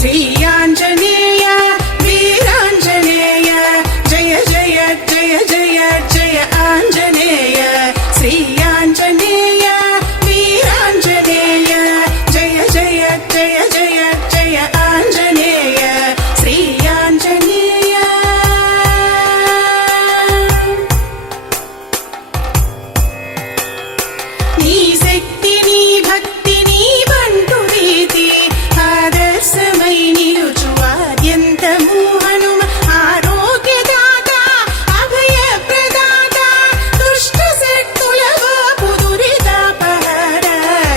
श्री आञ्जनेय वीराञ्जनेय जय जय जय जय जय आञ्जनेय श्री आञ्जनेय वीराञ्जनेय जय जय जय जय जय आञ्जनेय श्री आञ्जनेय नी शक्ति नी भक्ति नी बंटु रीति आदर्शमय निलुचुवाद्यन्तमु हनुम आरोग्यदाता अभय प्रदाता दुष्ट शक्तुलगो पुदुरितापहर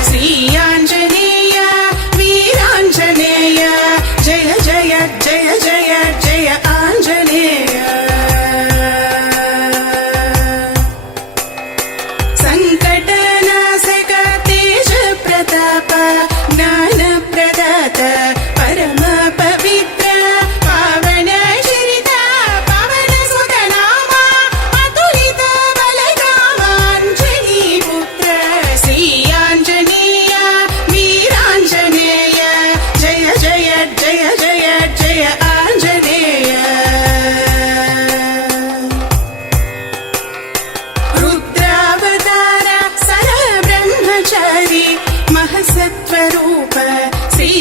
श्री आञ्जनेय वीराञ्जनेय जय जय जय जय जय आञ्जनेय संकटनाशक तेज प्रताप ज्ञान प्रदात परम पवित्र पावन चरित पवन सुत नाम अतुलित बलधामाञ्जनी पुत्र श्री आञ्जनेय वीराञ्जनेय जय जय जय जय जय आञ्जनेय रुद्रावतार सरब्रह्मचारी महसत्वरूप श्री